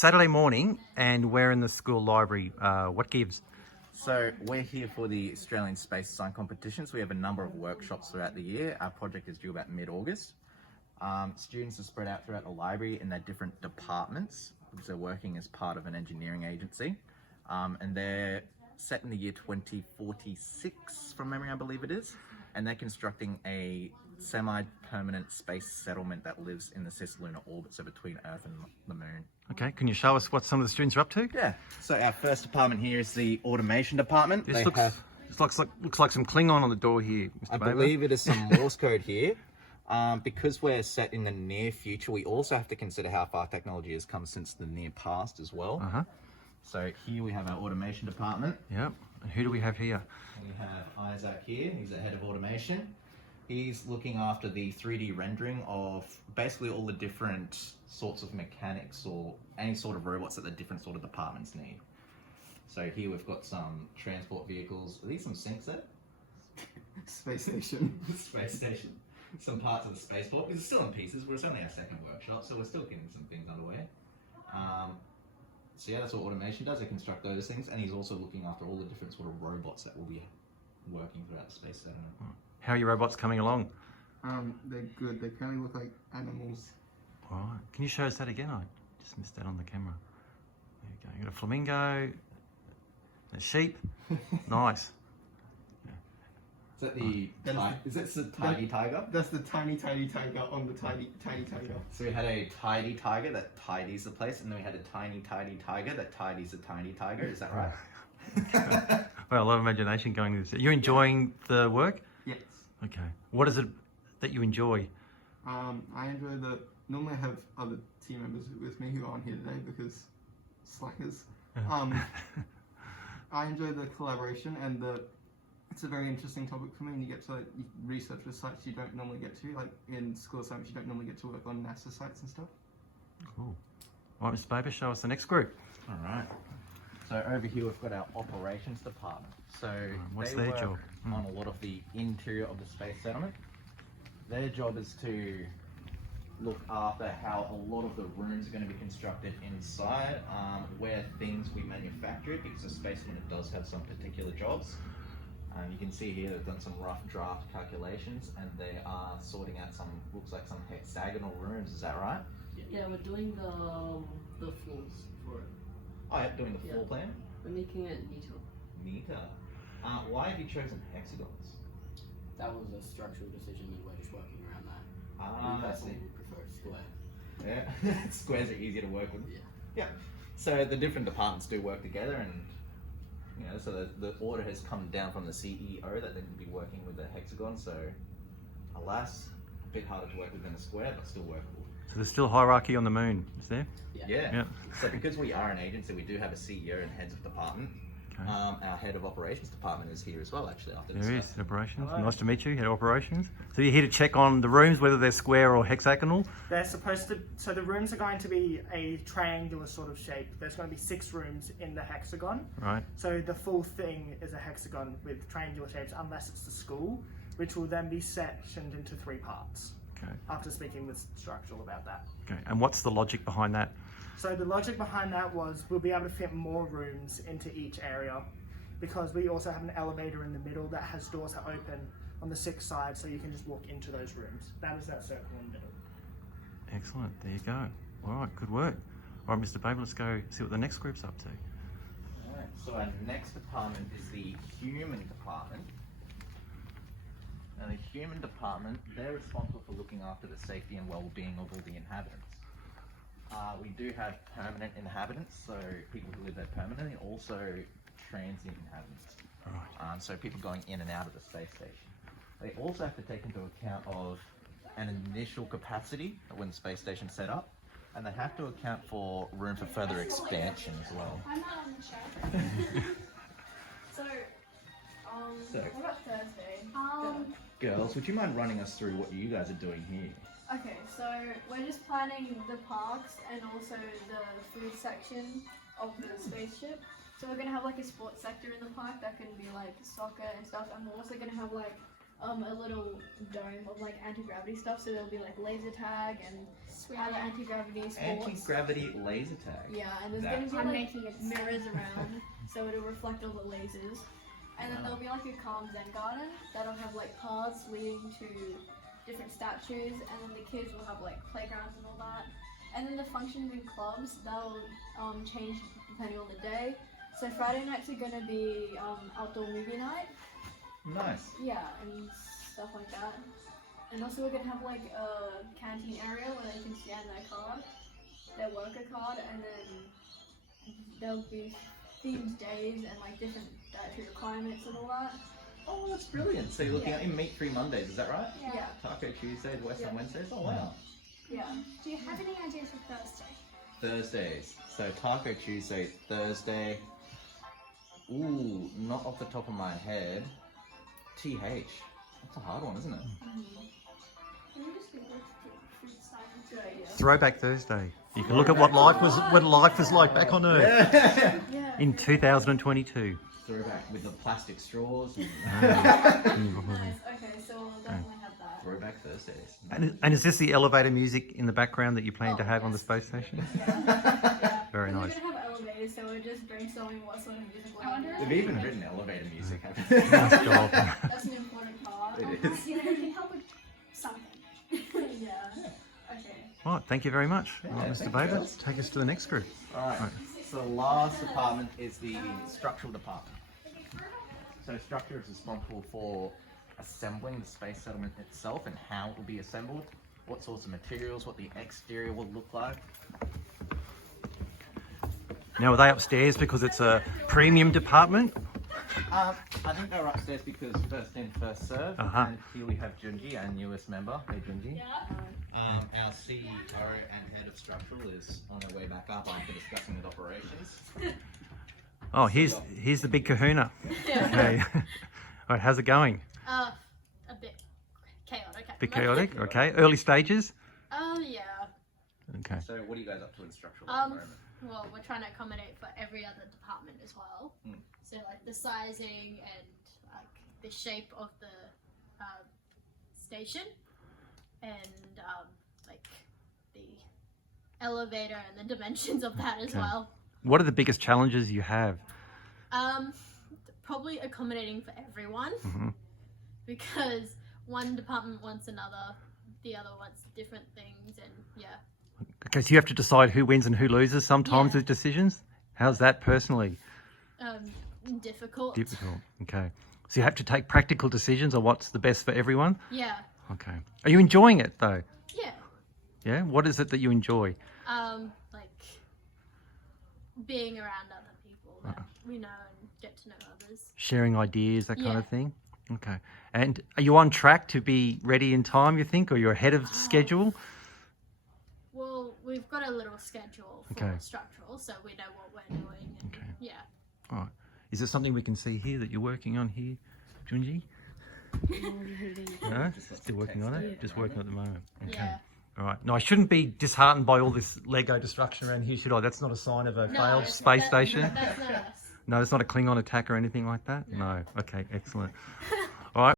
Saturday morning and we're in the school library. What gives? So we're here for the Australian Space Design Competitions. We have a number of workshops throughout the year. Our project is due about mid-August. Students are spread out throughout the library in their different departments because they're working as part of an engineering agency. And they're set in the year 2046, from memory I believe it is. And they're constructing a semi-permanent space settlement that lives in the cislunar orbit, so between Earth and the Moon. Okay, can you show us what some of the students are up to? Yeah, so our first department here is the automation department. This looks like some Klingon on the door here, Mr. I Baber. believe it is some Morse code here. Because we're set in the near future, we also have to consider how far technology has come since the near past as well. So here we have our automation department. Yep. And who do we have here? We have Isaac here. He's the head of automation. He's looking after the 3D rendering of basically all the different sorts of mechanics or any sort of robots that the different sort of departments need. So here we've got some transport vehicles. Are these some sinks there? Space station. Space station. Some parts of the spaceport, because it's still in pieces. It's only our second workshop, so we're still getting some things underway. So yeah, that's what automation does. They construct those things, and he's also looking after all the different sort of robots that will be working throughout the space settlement. How are your robots coming along? They're good. They currently look like animals. All right. Can you show us that again? I just missed that on the camera. There you go. You got a flamingo, a sheep. Nice. Is that the tidy tiger? That's the tiny tiger on the tiny tiger. So we had a tidy tiger that tidies the place, and then we had a tiny tiger that tidies the tiny tiger. Is that right? Well, a lot of imagination going into this. You're enjoying the work? Yes. Okay. What is it that you enjoy? I enjoy normally I have other team members with me who aren't here today because slackers. I enjoy the collaboration and it's a very interesting topic for me, and you get to research with sites you don't normally get to, like in school assignments you don't normally get to work on NASA sites and stuff. Cool. All right, Mr. Baber, show us the next group. All right. So over here we've got our operations department. So what's they their work job? on a lot of the interior of the space settlement. Their job is to look after how a lot of the rooms are going to be constructed inside, where things will be manufactured, because the space unit does have some particular jobs. You can see here they've done some rough draft calculations, and they are sorting out looks like some hexagonal rooms. Is that right? Yeah, we're doing the floors for it. Oh, yeah, doing the floor plan. We're making it neater. Neater. Why have you chosen hexagons? That was a structural decision. We were just working around that. I That's see. why we prefer square. Yeah, squares are easier to work with. Yeah. Yeah. So the different departments do work together, and so the order has come down from the CEO that they can be working with the hexagon. So, alas, a bit harder to work with than a square, but still workable. So there's still hierarchy on the moon, is there? Yeah. So because we are an agency, we do have a CEO and heads of department. Okay. Our head of operations department is here as well, actually. After this There is, stuff. head operations. Hello. Nice to meet you, head of operations. So you're here to check on the rooms, whether they're square or hexagonal? They're supposed to, so the rooms are going to be a triangular sort of shape. There's going to be 6 rooms in the hexagon. Right. So the full thing is a hexagon with triangular shapes, unless it's the school, which will then be sectioned into 3 parts. Okay. After speaking with Structural about that. Okay. And what's the logic behind that? So the logic behind that was we'll be able to fit more rooms into each area, because we also have an elevator in the middle that has doors that open on the 6 sides, so you can just walk into those rooms. That is that circle in the middle. Excellent. There you go. All right. Good work. All right, Mr. Baber, let's go see what the next group's up to. All right. So our next department is the human department. Now the human department, they're responsible for looking after the safety and well-being of all the inhabitants. We do have permanent inhabitants, so people who live there permanently, also transient inhabitants. Right. So people going in and out of the space station. They also have to take into account of an initial capacity when the space station's set up, and they have to account for room for further expansion as well. I'm not on the chat. So, So, what about Thursday? girls, would you mind running us through what you guys are doing here? Okay, so we're just planning the parks and also the food section of the spaceship. So we're gonna have like a sports sector in the park that can be like soccer and stuff, and we're also gonna have like a little dome of like anti-gravity stuff. So there'll be like laser tag and other anti-gravity sports. Anti-gravity laser tag. Yeah, and there's That's- gonna I'm be like making it mirrors around, so it'll reflect all the lasers. And then there'll be like a calm zen garden that'll have like paths leading to different statues, and then the kids will have like playgrounds and all that. And then the functions in clubs, that'll change depending on the day. So Friday nights are gonna be outdoor movie night. Nice. Yeah, and stuff like that. And also we're gonna have like a canteen area where they can scan their card, their worker card, and then there'll be themed days and like different dietary requirements and all that. Oh, that's brilliant. So you're looking at meat-free Mondays, is that right? Yeah. Taco Tuesdays, Western Yeah. Wednesdays. Oh wow. Yeah. Do you have any ideas for Thursday? Thursdays. So Taco Tuesday, Thursday. Ooh, not off the top of my head. TH. That's a hard one, isn't it? Can you just Google food science? Good idea. Throwback Thursday. You can look at what life was like back on Earth Yeah. in 2022. Throwback with the plastic straws. And Nice. Okay, so we'll definitely have that. Throwback Thursdays. And is this the elevator music in the background that you plan to have on the yes. space station? Yeah. Very And nice. We're gonna have elevators, so we're just brainstorming what sort of music we're I wonder gonna if- They've even written elevator music. Nice job. That's an important part. It You know, is. it can help with something. Yeah. Okay. Right, thank you very much. Yeah, Right, Mr. thank you, Baber, guys. take us to the next group. Alright, so the last department is the structural department. So structure is responsible for assembling the space settlement itself and how it will be assembled, what sorts of materials, what the exterior will look like. Now, are they upstairs because it's a premium department? I think they're upstairs because first in, first served. Uh-huh. And here we have Junji, our newest member. Hey Junji. Our CEO and head of structural is on their way back up after discussing with operations. Oh, here's the big kahuna. Okay. All right, how's it going? A bit chaotic. Bit chaotic? Okay. Early stages? Yeah. Okay. So what are you guys up to in structural at the moment? Well, we're trying to accommodate for every other department as well. Mm. So like the sizing and like the shape of the station, and like the elevator and the dimensions of that as Okay. well. What are the biggest challenges you have? Probably accommodating for everyone, Mhm. because one department wants another, the other wants different things, and yeah. Okay, so you have to decide who wins and who loses sometimes Yeah. with decisions? How's that personally Difficult. difficult? Okay. So you have to take practical decisions on what's the best for everyone? Yeah. Okay. Are you enjoying it though? Yeah. Yeah? What is it that you enjoy? Like being around other people that we know and get to know others. Sharing ideas, that kind Yeah. of thing? Okay. And are you on track to be ready in time, you think, or you're ahead of schedule? Well, we've got a little schedule for Okay. structural, so we know what we're doing. And Okay. Yeah. All right. Is there something we can see here that you're working on here, Junji? No? Still working on it? Just working at the moment. Okay. Yeah. All right. No, I shouldn't be disheartened by all this Lego destruction around here, should I? That's not a sign of a failed space station. That's not us. No, it's not a Klingon attack or anything like that? No. Okay, excellent.